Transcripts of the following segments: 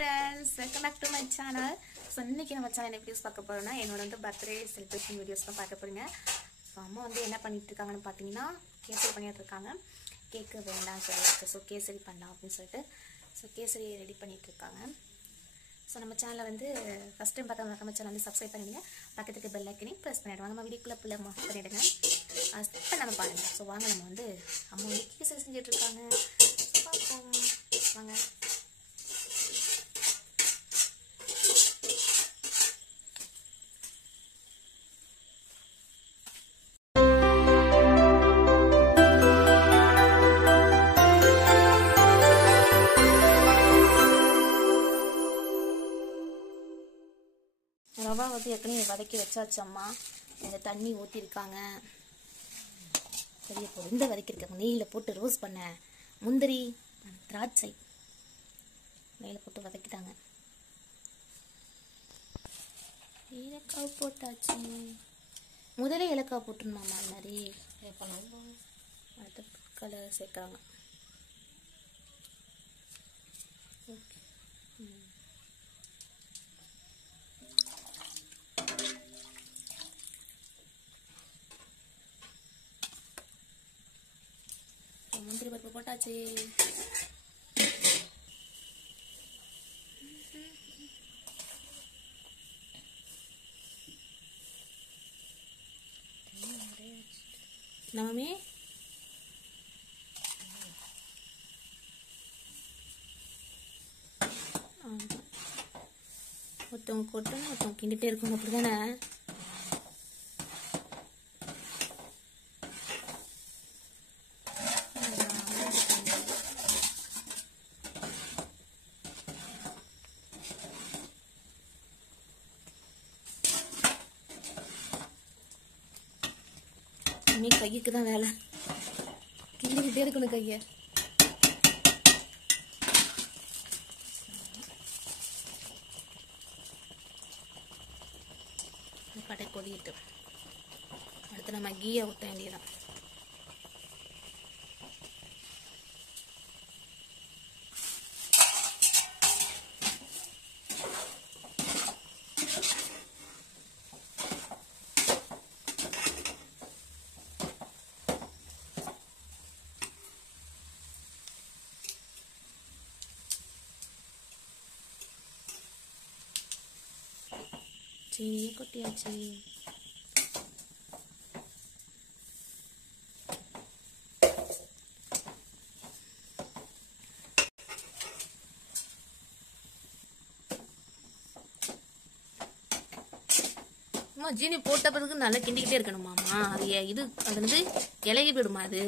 friends, welcome back to my channel. So இன்னைக்கு நம்ம channel videos பார்க்க போறோம்னா என்னோட வந்து பர்த்டே செலிப்ரேஷன் வீடியோஸ் தான் பார்க்க போறீங்க. ஸோ அம்மா வந்து என்ன பண்ணிட்டு இருக்காங்கன்னு பார்த்தீங்கன்னா கேசரி பண்ணிட்டு இருக்காங்க. கேக்கு வேண்டாம் சொல்லிட்டு ஸோ கேசரி பண்ணலாம் அப்படின்னு சொல்லிட்டு ஸோ கேசரி ரெடி பண்ணிட்டு இருக்காங்க. ஸோ நம்ம சேனலை வந்து ஃபஸ்ட் டைம் பார்த்தா நம்ம சேனல் வந்து சப்ஸ்கிரைப் பண்ணிடுங்க. பக்கத்துக்கு பெல் ஐக்கனையும் ப்ரெஸ் பண்ணிவிடுவாங்க. நம்ம வீடியோக்குள்ளே ஃபுல்லாக பண்ணிவிடுங்க. ஸ்கிப் நம்ம பாருங்கள். ஸோ வாங்க நம்ம வந்து அம்மா வந்து கேசரி செஞ்சுட்டு இருக்காங்க. பார்ப்போம் வாங்க. ரவா வந்து ஏற்கனவே வதக்கி வச்சாச்சு அம்மா. இந்த தண்ணி ஊற்றிருக்காங்க. பெரிய போடு இந்த வதக்கிருக்காங்க. நெய்யில் போட்டு ரோஸ்ட் பண்ண முந்திரி திராட்சை நெய்யில் போட்டு வதக்கிட்டாங்க. ஏலக்காய் போட்டாச்சு. முதலே ஏலக்காய் போட்டுருமாம்மா. அது மாதிரி அடுத்த கலர் சேர்க்குறாங்க. ஓகே முந்திரி பருப்பு போட்டாச்சு. நாமே ஒருத்தவங்க கொட்டணும் ஒருத்தவங்க கிண்டிகிட்டே இருக்கணும். அப்படி தானே? கைக்கு தான் வேலை. கிண்டிக்கிட்டே இருக்கணும் கையை. கடை கொதிட்டு அடுத்து நம்ம கீயை ஊற்ற வேண்டியதான். சீனியே கொட்டியாச்சு. ஜீனி போட்ட பிறகு நல்லா கிண்டிக்கிட்டே இருக்கணுமாமா. அது இது அது வந்து இலகி போயிடுமா அது?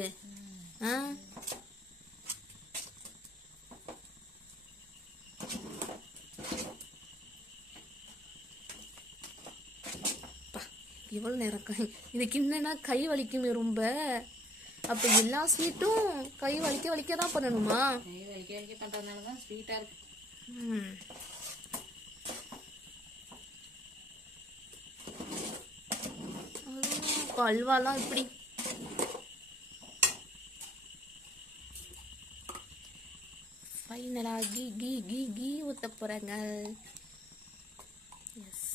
எவ்வளவு நேரம் இதுக்கு என்னன்னா கை வலிக்குமே ரொம்ப. அப்ப எல்லா ஸ்வீட்டும் கை வலிக்க தான் பண்ணணுமா? கை வலிக்க பண்றதுனாலதான் ஸ்வீட்டா இருக்கு. அல்வாலாம் இப்படி ஃபைனலா கீ கீ கீ கீ ஊத்த போறாங்க. எஸ்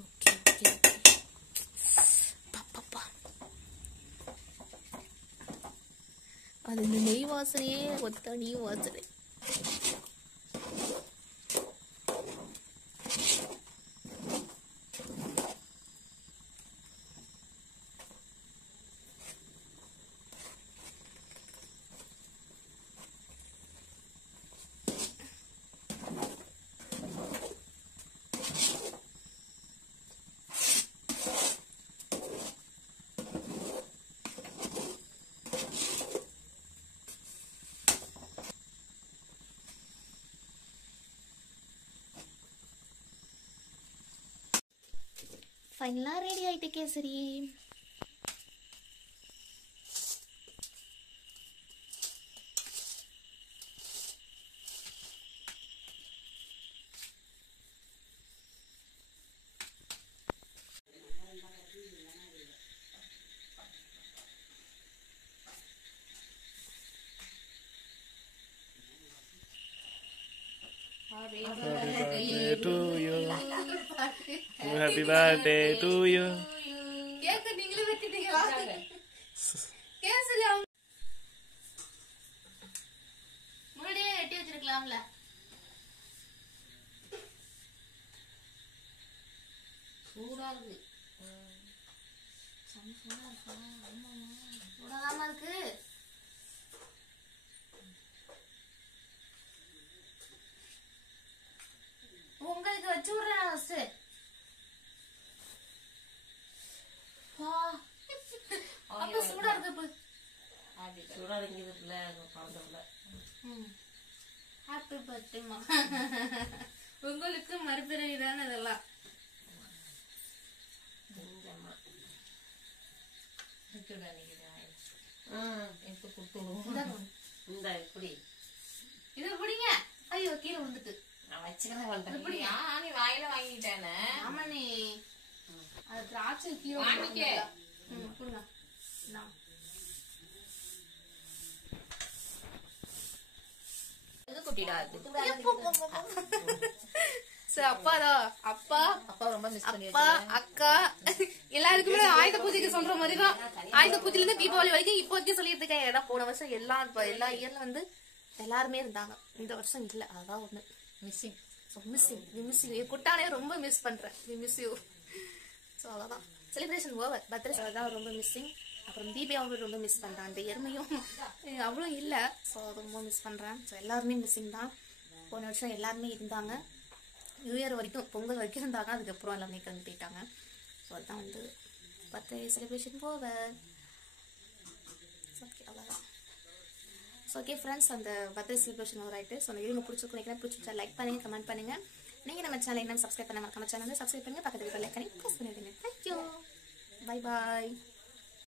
ஓகே ஓகே பாப்பா. அது இந்த நெய் வாசனையே ஒத்த நெய் வாசனை. ஃபைனலா ரெடி ஆயிட்டு kesari. birthday to you. Happy birthday to you. கேக்க நீங்களே வெட்டிட்டீங்களா? கேசரி முன்னாடியே வெட்டி வச்சிருக்கலாம்ல. சூடா இருக்கு. சூடாதாமா இருக்கு. உங்களுக்கு வச்சு விடுறேன் ஃபர்ஸ்ட். அப்ப சூடா இருக்கு. சூடா இருக்குதுல குழந்தைல. ஹாப்பி பர்த்டேமா. உங்களுக்கு மறுபிறவி தானே இதெல்லாம். இத புடிங்க. ஐயோ கீழே விழுந்துட்டு. நான் வச்சுக்கிறேன். நீ வாயில வாங்கிட்டானே. ஆமா நீ அது திராட்சை கீழே வாங்கிக்க. புடுங்க. நான் இது குட்டிடா இது. சரி அப்பா ரொம்ப மிஸ் பண்ணி அப்பா அக்கா எல்லாருக்குமே ஆயுத பூஜைக்கு சொல்ற மாதிரிதான். ஆயுத பூஜைல இருந்து தீபாவளி வரைக்கும் இப்போ வரைக்கும் சொல்லிட்டு இருக்கேன். ஏன்னா போன வருஷம் எல்லா இயர்ல வந்து எல்லாருமே இருந்தாங்க. இந்த வருஷம் இல்ல. அதான் ஒண்ணு மிஸ்ஸிங். மிஸ்ஸிங் குட்டானே ரொம்ப மிஸ் பண்றேன். Miss you. ஸோ அதான் செலிப்ரேஷன் ஓவர். பர்த்டே தான் ரொம்ப மிஸ்ஸிங். அப்புறம் தீபாவளி ரொம்ப மிஸ் பண்றேன். அந்த எருமையும் அவ்வளோ இல்ல. ஸோ ரொம்ப மிஸ் பண்றேன். ஸோ எல்லாருமே மிஸ்ஸிங் தான். போன வருஷம் எல்லாருமே இருந்தாங்க. நியூ இயர் வரைக்கும் பொங்கல் வரைக்கும் இருந்தாங்க. அதுக்கப்புறம் எல்லாமே கிளம்பி போயிட்டாங்க. ஸோ அதுதான் வந்து பர்த்டே செலிப்ரேஷன் ஓவர். ஓகே அவ்வளோதான். ஸோ ஓகே ஃப்ரெண்ட்ஸ், அந்த பர்த்டே செலிப்ரேஷன் ஓவர் ஆகிட்டு. ஸோ அந்த வீடியோ பிடிச்சிருக்கும் நினைக்கிறேன். பிடிச்சிருச்சா லைக் பண்ணுங்க, கமெண்ட் பண்ணுங்க. நீங்கள் நம்ம சேனல் என்ன சப்ஸ்கிரைப் பண்ண மறக்காம சேனல் சப்ஸ்கிரைப் பண்ணுங்க. பக்கத்துக்கு லைக் பண்ணி ப்ரெஸ் பண்ணிவிடுங்க. தேங்க்யூ. Bye bye.